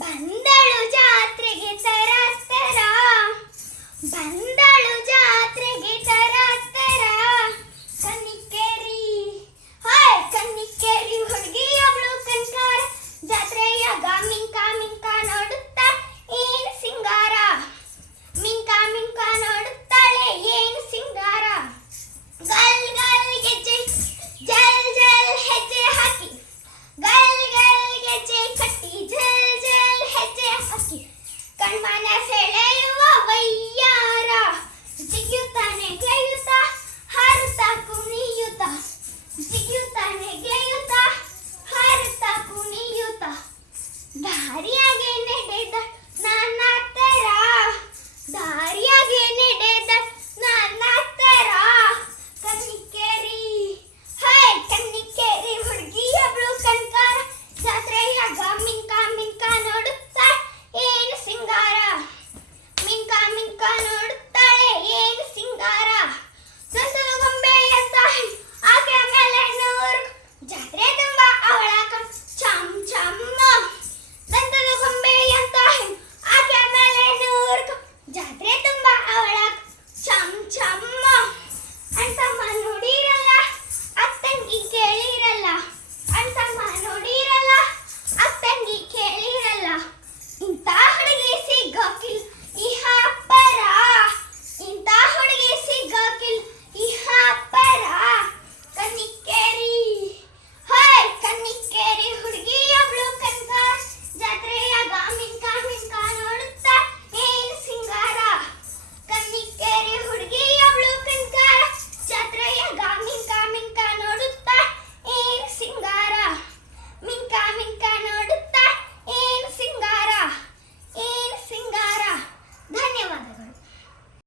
ಬಂದಳು ಜಾತ್ರೆಗೆ ತರ ತರ, ಬಂದಳು ಜಾತ್ರೆಗೆ ತರ ತರ. ಕನ್ನಿಕೇರಿ ಹಾಯ್ ಕನ್ನಿಕೇರಿ ಹುಡುಗಿ ಅವಳು ಕಣ್ಕಾರ, ಜಾತ್ರೆಯಾಗ ಮಿಂಕ ಮಿಂಕ ನೋಡುತ್ತಾ ಏನು ಸಿಂಗಾರ, ಮಿಂಕ ಮಿಂಕ ನೋಡುತ್ತಾಳೆ ಏನು ಸಿಂಗಾರ. ಗಲ್ ಗಲ್ ಗೆಜ್ಜೆ ಜಲ್ ಜಲ್ ಹೆಜ್ಜೆ ಹಾಕಿ, ಗಲ್ ಗಲ್ ಗೆಜ್ಜೆ ಕಟ್ಟಿ ಜಲ್ ಜಲ್ ಹೆಜ್ಜೆ ಹಾಕಿ. ಕಣ್ಮನ ಸೆಳೆಯುವ ವಯ್ಯಾರ, ಜಿಗಿಯುತ್ತಾನೆ ಗೆಯುತ್ತಾ ಹಾರುತ್ತಾ ಕುಣಿಯುತ್ತಾ, ಜಿಗಿಯುತ್ತಾನೆ ಗೆಯುತ್ತಾ ಹಾರುತ್ತಾ ಕುಣಿಯುತ್ತಾ. ದಾರಿಯ